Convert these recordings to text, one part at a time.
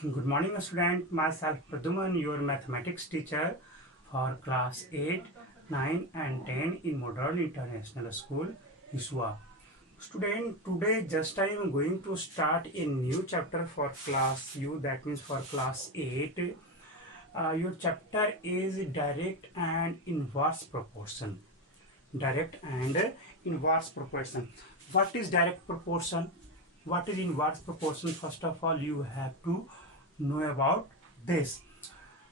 Good morning, student. Myself Praduman, your mathematics teacher for class 8, 9 and 10 in Modern International School, Hiswa. Student, today just I am going to start a new chapter for class U, that means for class 8. Your chapter is direct and inverse proportion. Direct and inverse proportion. What is direct proportion? What is inverse proportion? First of all, you have to know about this.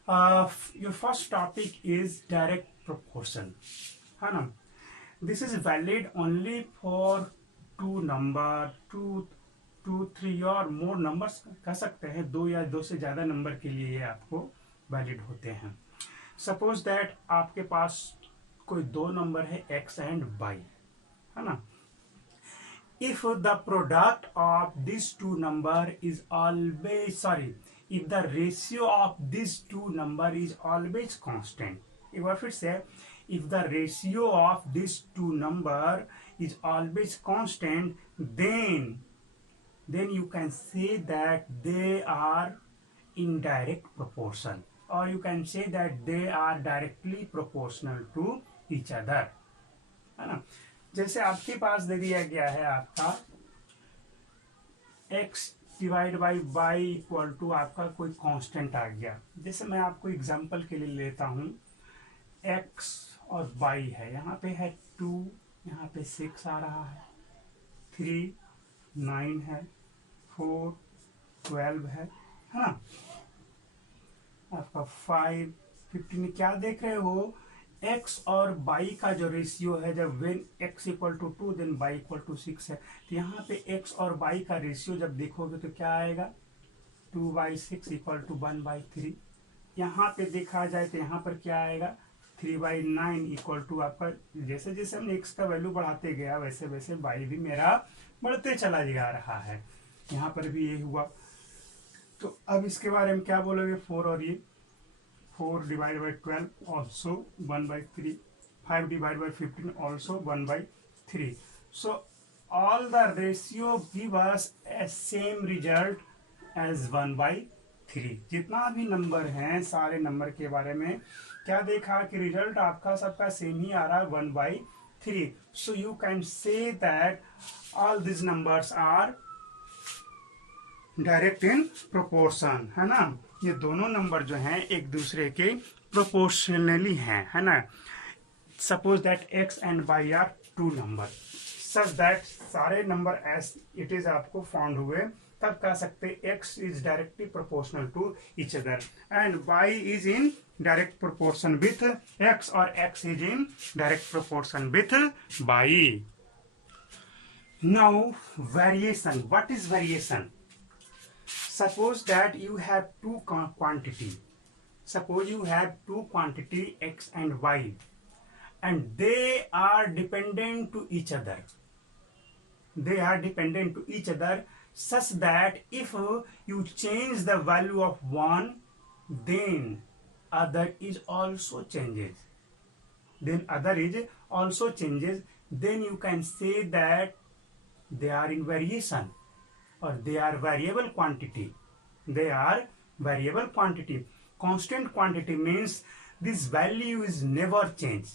Your first topic is direct proportion, है ना? This is valid only for two number, two, three और more numbers कह सकते हैं, दो या दो से ज़्यादा नंबर के लिए ये आपको वैलिड होते हैं. सपोज दैट आपके पास कोई दो नंबर है x एंड y, है ना? If the product of these two number is always, if the ratio of these two number is always constant, if the ratio of these two number is always constant, then you can say that they are in direct proportion, or you can say that they are directly proportional to each other, है ना? जैसे आपके पास दे दिया गया है आपका x divide by y equal to आपका कोई कांस्टेंट आ गया. जैसे मैं आपको एग्जांपल के लिए लेता हूं, x और y है, यहाँ पे है 2, यहाँ पे 6 आ रहा है, 3 9 है, 4 12 है ना? आपका 5 15. क्या देख रहे हो? x और y का जो रेशियो है, जब when x equal to 2 then y equal to 6 है, तो यहाँ पे x और y का रेशियो जब देखोगे तो क्या आएगा? 2/6 इक्वल टू 1/3. यहाँ पे देखा जाए तो यहाँ पर क्या आएगा? 3/9 इक्वल टू आपका, जैसे जैसे हमने x का वैल्यू बढ़ाते गया वैसे वैसे y भी मेरा बढ़ते चला जा रहा है. यहाँ पर भी ये हुआ. तो अब इसके बारे में क्या बोलोगे? 4 और ये 4 divided by 12 also 1/3, 5 divided by 15 also 1/3. So all the ratio give us a same result as 1/3. जितना भी नंबर हैं, सारे नंबर के बारे में क्या देखा कि रिजल्ट आपका सबका सेम ही आ रहा है, 1/3. So you can say that all these numbers are direct in proportion, है ना? ये दोनों नंबर जो हैं एक दूसरे के प्रोपोर्शनली हैं, है ना? Suppose that x and y are two number, such that सारे नंबर एज इट इज आपको फाउंड हुए, तब कह सकते x is directly proportional to each other and y is in direct proportion with x और x is in direct proportion with y. Now variation. What is variation? Suppose that you have two quantity. Suppose you have two quantity x and y, and they are dependent to each other. They are dependent to each other such that if you change the value of one, then other is also changes. Then other is also changes. Then you can say that they are in variation, or they are variable quantity. They are variable quantity. Constant quantity means this value is never changed.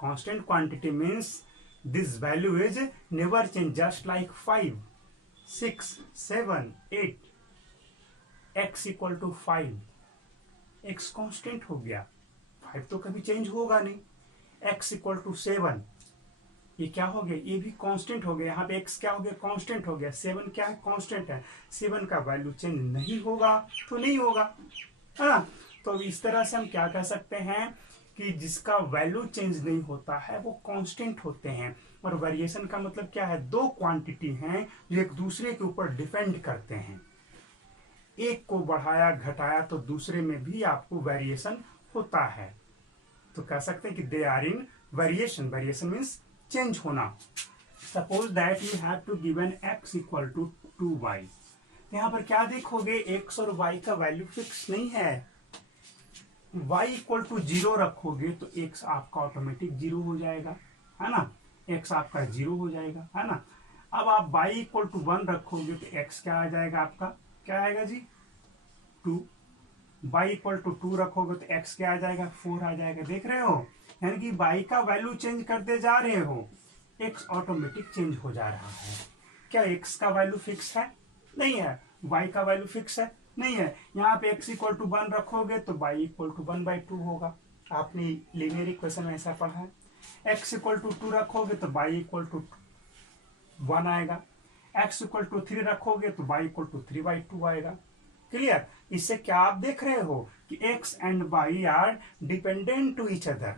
Constant quantity means this value is never changed, just like 5, 6, 7, 8. x equal to 5, x constant हो गया, 5 तो कभी change होगा नहीं. x equal to 7, ये क्या हो गया? ये भी कांस्टेंट हो गया. यहाँ पे x क्या हो गया? कांस्टेंट हो गया. 7 क्या है? कांस्टेंट है. 7 का वैल्यू चेंज नहीं होगा तो नहीं होगा, है ना? तो इस तरह से हम क्या कह सकते हैं कि जिसका वैल्यू चेंज नहीं होता है वो कांस्टेंट होते हैं. और वेरिएशन का मतलब क्या है? दो क्वांटिटी हैं जो एक दूसरे के ऊपर डिपेंड करते हैं. एक को बढ़ाया घटाया तो दूसरे में भी आपको वेरिएशन होता है. तो कह सकते हैं कि they are in variation. Variation means change होना. Suppose that you have to given x equal to 2y. यहाँ पर क्या देखोगे? x और y का वैल्यू फिक्स नहीं है. y इक्वल टू 0 रखोगे तो x आपका ऑटोमेटिक 0 हो जाएगा, है ना? x आपका 0 हो जाएगा, है ना? अब आप y इक्वल टू 1 रखोगे तो x क्या आ जाएगा? आपका क्या आएगा जी 2, y इक्वल टू 2 रखोगे तो x क्या आ जाएगा 4 आ जाएगा। देख रहे हो, यानी कि y का वैल्यू चेंज करते जा रहे हो, x ऑटोमेटिक चेंज हो जा रहा है। क्या x का वैल्यू फिक्स है? नहीं है। y का वैल्यू फिक्स है? नहीं है। यहाँ पे x इक्वल टू 1 रखोगे तो y इक्वल टू 1/2 होगा। आपने लीनियर इक्वेशन में ऐसा पढ़ा है। x इक्वल टू 2 रखोगे तो y इक्वल टू 1 आएगा। x इक्वल टू 3 रखोगे तो y इक्वल टू 3/2 आएगा। क्लियर? इससे क्या आप देख रहे हो कि x and y are dependent to each other.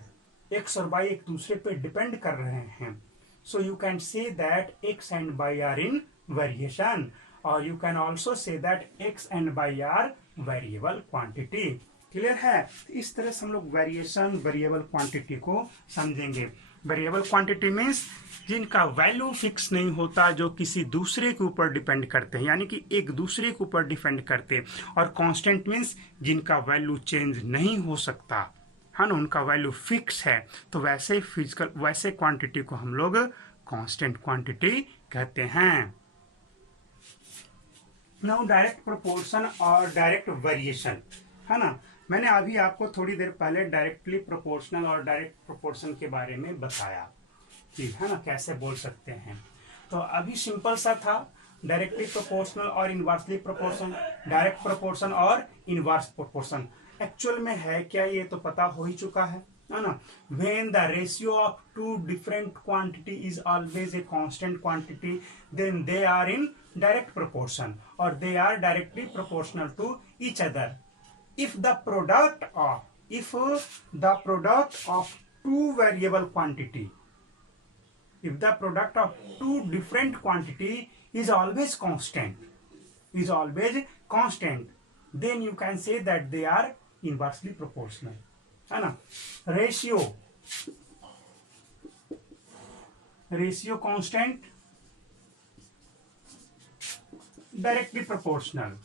x और y एक दूसरे पे डिपेंड कर रहे हैं। So you can say that x and y are in variation, और you can also say that x and y are variable quantity. Clear है? इस तरह से हम लोग वेरिएशन वेरिएबल क्वांटिटी को समझेंगे। वेरिएबल क्वांटिटी मीन्स जिनका वैल्यू फिक्स नहीं होता, जो किसी दूसरे के ऊपर डिपेंड करते हैं, यानी कि एक दूसरे के ऊपर डिपेंड करते हैं। और कांस्टेंट मीन्स जिनका वैल्यू चेंज नहीं हो सकता है ना, उनका वैल्यू फिक्स है। तो वैसे क्वांटिटी को हम लोग कांस्टेंट क्वांटिटी कहते हैं। नाउ डायरेक्ट प्रोपोर्शन और डायरेक्ट वेरिएशन, है ना। मैंने अभी आपको थोड़ी देर पहले डायरेक्टली प्रोपोर्शनल और डायरेक्ट प्रोपोर्शन के बारे में बताया कि, है ना, कैसे बोल सकते हैं। तो अभी सिंपल सा था, डायरेक्टली प्रोपोर्शनल और इनवर्सली प्रोपोर्शन, डायरेक्ट प्रोपोर्शन और इनवर्स प्रोपोर्शन। एक्चुअल में है क्या ये तो पता हो ही चुका है ना। When the ratio of two different quantity is always a constant quantity, then they are in direct proportion और they are directly proportional to each other. If the product of two variable quantity, if the product of two different quantity is always constant, then you can say that they are inversely proportional, है ना। Ratio constant, directly proportional.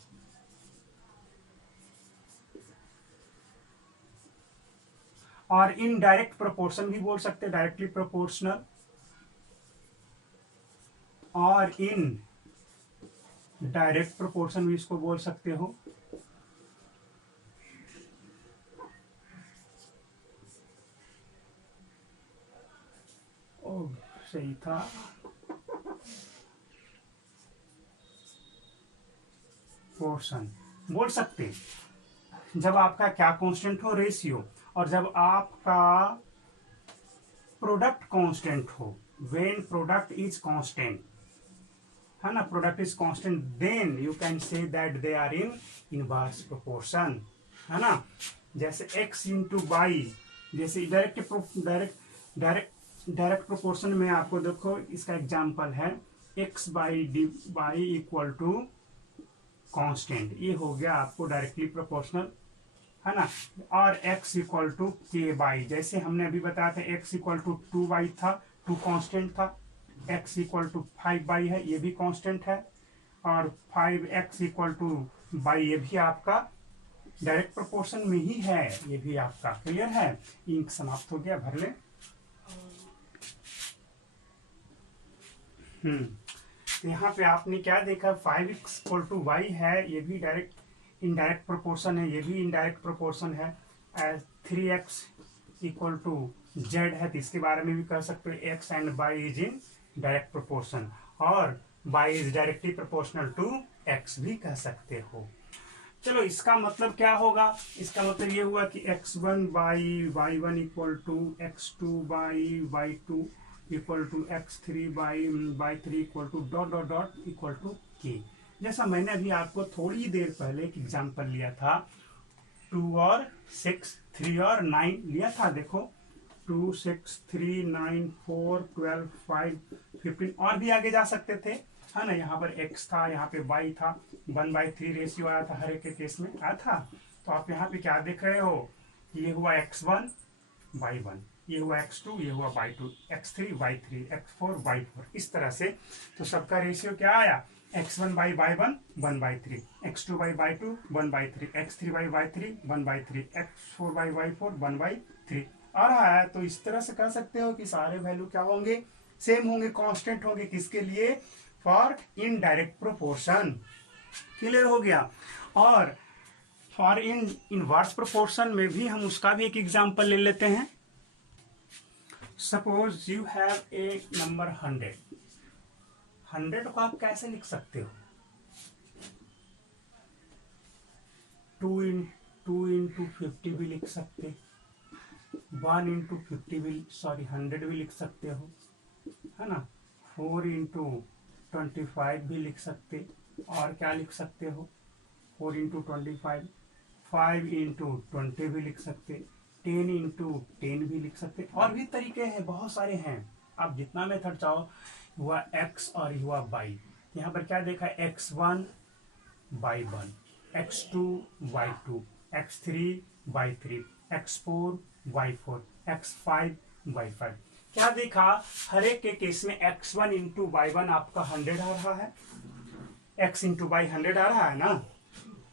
और indirect proportion भी बोल सकते हैं, directly proportional और इन direct proportion भी इसको बोल सकते हो। ओ सही था। पोर्शन बोल सकते जब आपका क्या कांस्टेंट हो, रेशियो, और जब आपका प्रोडक्ट कांस्टेंट हो, व्हेन प्रोडक्ट इज कांस्टेंट, है ना, product is constant, then you can say that they are in inverse proportion, है ना। जैसे x इंटू वाई, जैसे डायरेक्ट प्रोपोर्शन में आपको देखो इसका एग्जांपल है x by D y equal to constant, ये हो गया आपको डायरेक्टली प्रोपोर्शनल, है ना। और x इक्वल टू के बाई, जैसे हमने अभी बताया था x इक्वल टू 2y था, 2 कांस्टेंट था, x इक्वल टू 5y है, ये भी कांस्टेंट है, और 5x इक्वल टू y, ये भी आपका डायरेक्ट प्रोपोर्शन में ही है, ये भी आपका। क्लियर है? इंक समाप्त हो गया, भर ले। यहाँ पे आपने क्या देखा, 5x इक्वल टू y है, ये भी डायरेक्ट इनडायरेक्ट प्रोपोर्शन है, ये भी इनडायरेक्ट प्रोपोर्शन है। 3x इक्वल टू z है, तो इसके बारे में भी कह सकते हो x and y is in direct proportion, और y is directly proportional to x भी कह सकते हो। चलो, इसका मतलब क्या होगा? इसका मतलब ये हुआ कि x1 by y1 equal to x2 by y2 equal to x3 by 3 equal to dot dot dot equal to k। जैसा मैंने अभी आपको थोड़ी देर पहले एक एग्जांपल लिया था, 2 और 6, 3 और 9 लिया था। देखो 2, 6, 3, 9, 4, 12, 5, 15, और भी आगे जा सकते थे, है ना। यहाँ पर x था, यहाँ पे y था, 1/3 रेशियो आया था, हर एक के केस में आया था। तो आप यहाँ पे क्या देख रहे हो, ये हुआ x1 y1, ये हुआ x2, ये हुआ y2, x3 y3, x4 y4, इस तरह से। तो सबका रेशियो क्या आया, x1 by y1 1/3, x2 by y2 1/3, x3 by y3 1/3, x4 by y4 1/3 आ रहा है। तो इस तरह से कह सकते हो कि सारे वैल्यू क्या होंगे, सेम होंगे, कांस्टेंट होंगे। किसके लिए? फॉर इनडायरेक्ट प्रोपोर्शन, क्लियर हो गया। और फॉर इन इनवर्स प्रोपोर्शन में भी हम उसका भी एक एग्जांपल ले लेते हैं। Suppose you have a number 100 को आप कैसे लिख सकते हो? 2 इंटू 50 भी लिख सकते, 1 इंटू 50 भी 100 भी लिख सकते हो, है ना। 4 इंटू 25 भी लिख सकते, और क्या लिख सकते हो? 4 इंटू 25, 5 इंटू 20 भी लिख सकते, 10 इंटू 10 भी लिख सकते, और भी तरीके हैं, बहुत सारे हैं। आप जितना मेथड चाहो, हुआ x और हुआ y। यहाँ पर क्या देखा? x1 y1, x2 y2, x3 y3, x4 y4, x5 y5। क्या देखा? हर एक के केस में x1 इंटू y1 आपका 100 आ रहा है, x इंटू y 100 आ रहा है ना।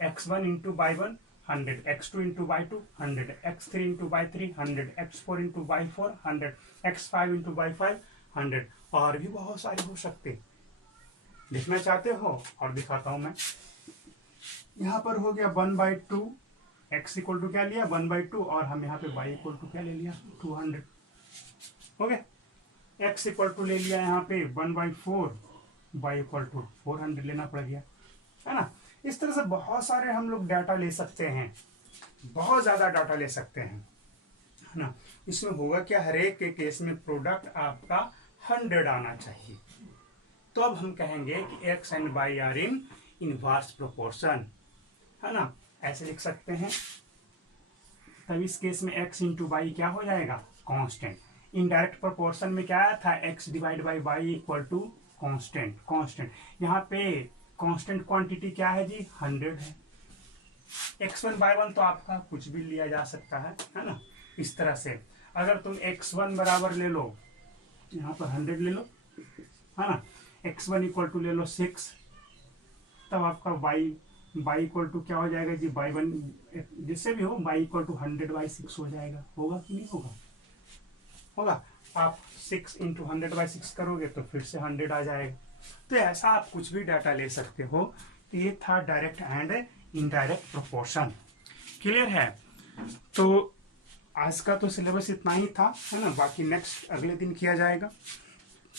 x1 into y1 100, x2 into y2 100, x3 into y3 100, x4 into y4 100, x5 into y5 100, और भी बहुत सारे हो सकते। देखना चाहते हो? और दिखाता हूं मैं। यहाँ पर हो गया 1/2, x इक्वल टू क्या लिया? 1/2, और हम यहाँ पे y इक्वल टू क्या ले लिया? 200। हो गया। x इक्वल टू ले लिया यहाँ पे 1/4, y इक्वल टू 400 लेना पड़ गया, है ना। इस तरह से बहुत सारे हम लोग डाटा ले सकते हैं, बहुत ज्यादा डाटा ले सकते हैं, है ना। इसमें होगा क्या? हर एक के केस में प्रोडक्ट आपका 100 आना चाहिए। तो अब हम कहेंगे कि x and y are in inverse proportion, है ना। ऐसे लिख सकते हैं। तब इस केस में x इंटू वाई क्या हो जाएगा? कांस्टेंट। इनडायरेक्ट प्रोपोर्शन में क्या आया था? x divide by y equal to constant. Constant यहाँ पे कांस्टेंट क्वांटिटी क्या है जी? 100 है। x1 y1 तो आपका कुछ भी लिया जा सकता है ना। इस तरह से अगर तुम x1 बराबर ले लो, यहाँ पर 100 ले लो, है ना। x1 इक्वल टू ले लो 6, तब आपका y इक्वल टू क्या हो जाएगा जी? y1 जिससे भी हो y इक्वल टू 100/6 हो जाएगा। होगा कि नहीं होगा? होगा। आप 6 इंटू 100/6 करोगे तो फिर से 100 आ जाएगा। तो ऐसा आप कुछ भी डाटा ले सकते हो। तो ये था direct and indirect proportion. Clear है? तो आज का तो सिलेबस इतना ही था, है ना। बाकी नेक्स्ट अगले दिन किया जाएगा।